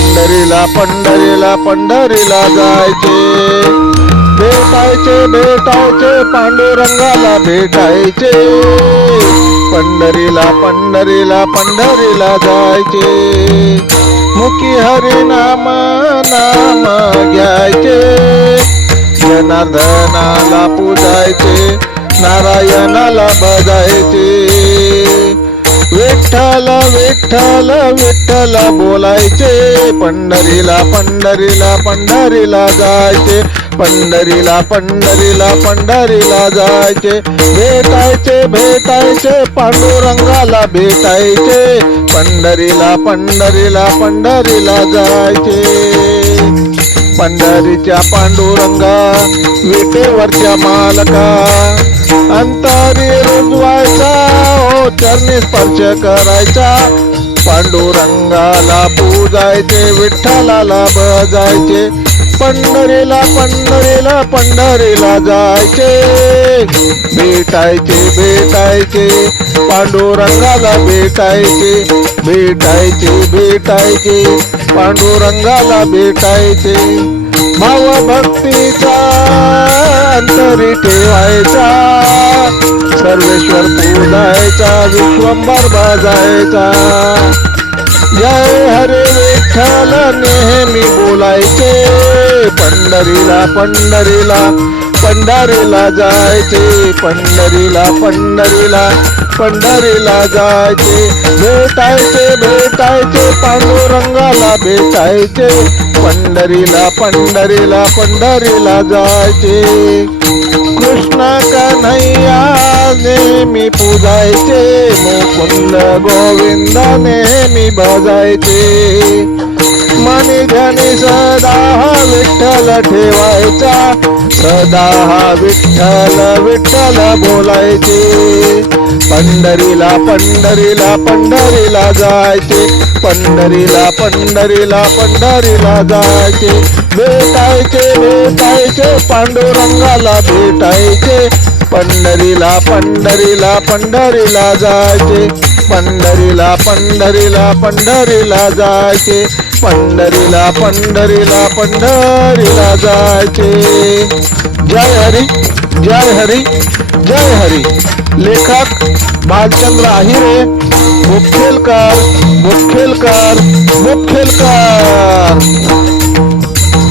पंढरीला पंढरीला पंढरीला जायचे, भेटायचे भेटायचे पांडुरंगाला भेटायचे, पंढरीला पंढरीला पंढरीला जायचे, मुखी हरी नाम नाम घ्यायचे, जनार्दनाला पूजायचे, नारायणाला भजायचे, विठ्ठल विठ्ठल विठ्ठल बोलायचे, पंढरीला पंढरीला पंढरीला जायचे, पंढरीला पंढरीला पंढरीला जायचे, भेटायचे भेटायचे पांडुरंगाला भेटायचे, पंढरीला पंढरीला पंढरीला जायचे, पंढरीच्या पांडुरंगा विटेवरच्या मालका, अंतरी रुजवायचा ओ चरणी स्पर्श करायचा, पांडुरंगाला पूजायचे, विठ्ठलाला भजायचे, पंढरीला पंढरीला पंढरीला जायचे, भेटायचे भेटायचे पांडुरंगाला भेटायचे, भेटायचे भेटायचे पांडुरंगाला भेटायचे, भाव भक्तीचा अंतरी ठेवायचा, सर्वेश्वर पूजायचा, विश्वंभर भजायचा, जय हरे विठ्ठल नेहमी बोलायचे, पंढरीला पंढरीला पंढरीला जायचे, पंढरीला पंढरीला पंढरीला जायचे, भेटायचे भेटायचे पांडुरंगाला भेटायचे, पंढरीला पंढरीला पंढरीला जायचे, कृष्ण कन्हैया नेहमी पूजायचे, मुकुंद गोविंद नेहमी भजायचे, मनी ध्यानी सदा हा विठ्ठल ठेवायचा, सदा हा विठ्ठल विठ्ठल बोलायचे, पंढरीला पंढरीला पंढरीला जायचे, पंढरीला पंढरीला पंढरीला जायचे, भेटायचे भेटायचे पांडुरंगाला भेटायचे, पंढरीला पंढरीला पंढरीला जायचे, पंढरीला पंढरीला पंढरीला जायचे, पंढरीला पंढरीला पंढरीला जायचे, जय हरी जय हरी जय हरी. लेखक भालचंद्र आहिरे, मुखेलकर मुखेलकर मुखेलकर.